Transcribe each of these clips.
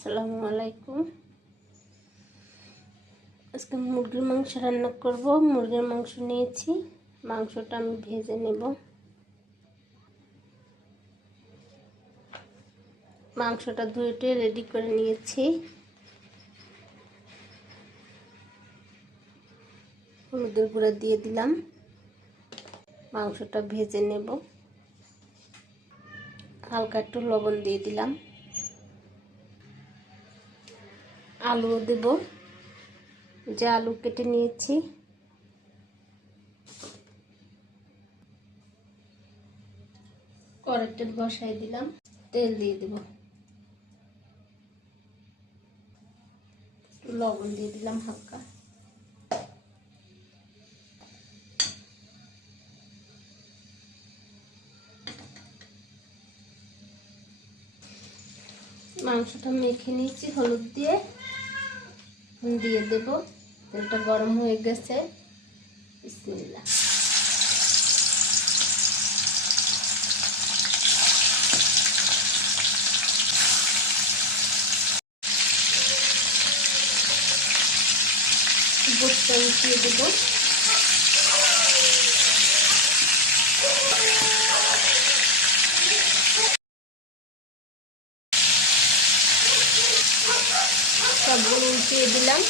আসসালামু আলাইকুম। আজকে মুরগির মাংস রান্না করব। মুরগির মাংস নিয়েছি। মাংসটা আমি ভেজে নেব। মাংসটা ধুয়েটে রেডি করে নিয়েছি। হলুদের গুঁড়া দিয়ে দিলাম। মাংসটা ভেজে নেব। হালকা একটু লবণ দিয়ে দিলাম। আলুও দেব। যে আলু কেটে নিয়েছি। কড়াইটা বসাই দিলাম। তেল দিয়ে দেব। লবণ দিয়ে দিলাম হালকা। মাংসটা মেখে নিয়েছি হলুদ দিয়ে। দিয়ে দেব। তেলটা গরম হয়ে গেছে। বিসমিল্লাহ। গোটটা উঠিয়ে দেবো। সবগুলো উঠিয়ে দিলাম।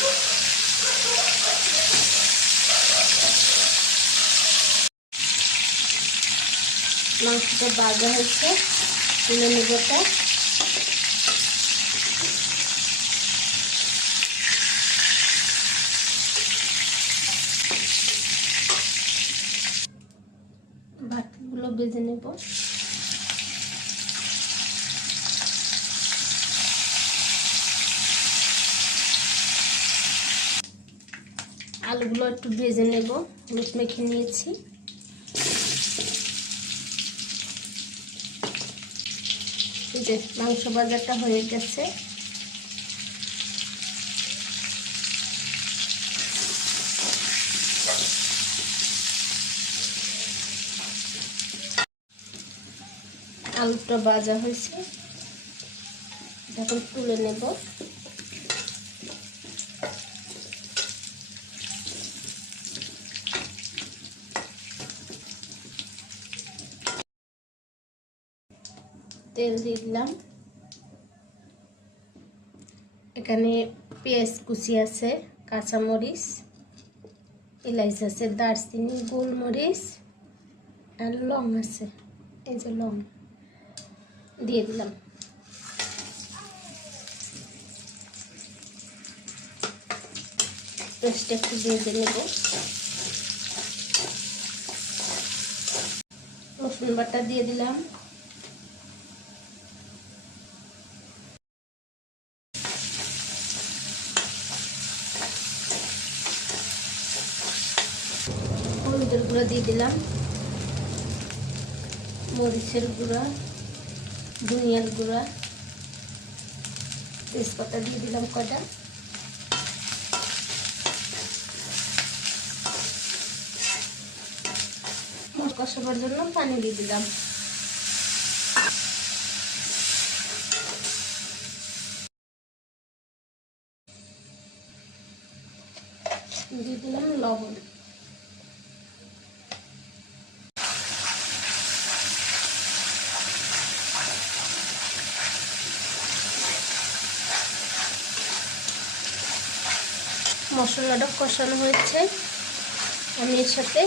মাংসটা বাজা হয়েছে তুলে নেবটা ভাতগুলো বেজে নেব। আলুগুলো একটু ভেজে নেব, হলুদ মেখে নিয়েছি। যে মাংস বাজারটা হয়ে গেছে। আলুটা ভাজা হয়েছে। এখন তুলে নেব। তেল দিয়ে দিলাম। এখানে পেঁয়াজ কুচি আছে, কাঁচামরিচ এলাইচ আছে, দারচিনি, গোলমরিচ আর লং আছে, এই যে লং দিয়ে দিলাম। পেস্টটা একটু দিয়ে নেব। রসুন বাটা দিয়ে দিলাম হলুদের গুঁড়া দিয়ে দিলাম। মরিচের গুঁড়া, ধনিয়ার গুঁড়া, তেজপাতা দিয়ে দিলাম কটা কষাবার জন্য পানি দিয়ে দিলাম। দিয়ে দিলাম লবণ। মশলাটা কষানো হয়েছে। আমি এর সাথে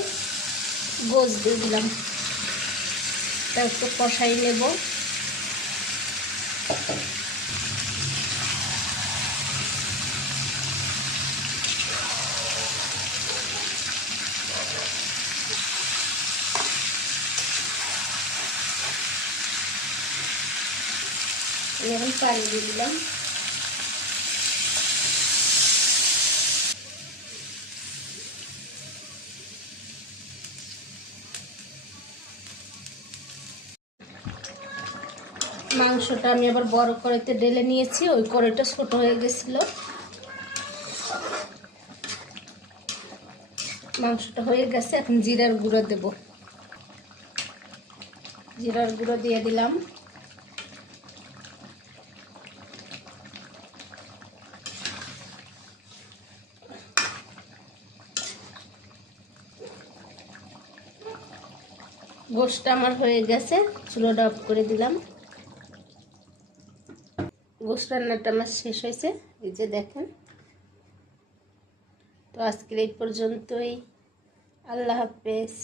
গোজ দিয়ে দিলাম। তা একটু কষাই নেব। এখন পানি দিয়ে দিলাম। মাংসটা আমি আবার বড় কড়াইতে ঢেলে নিয়েছি, ওই কড়াইটা ছোট হয়ে গেছিল। মাংসটা হয়ে গেছে, এখন জিরার গুঁড়ো দেব। জিরার গুঁড়ো দিয়ে দিলাম। গোষ্ঠটা আমার হয়ে গেছে, চুলোটা অফ করে দিলাম। গোশ রান্নাটা আমার শেষ হয়েছে। এই যে দেখেন। তো আজকের এই পর্যন্তই। আল্লাহ হাফেজ।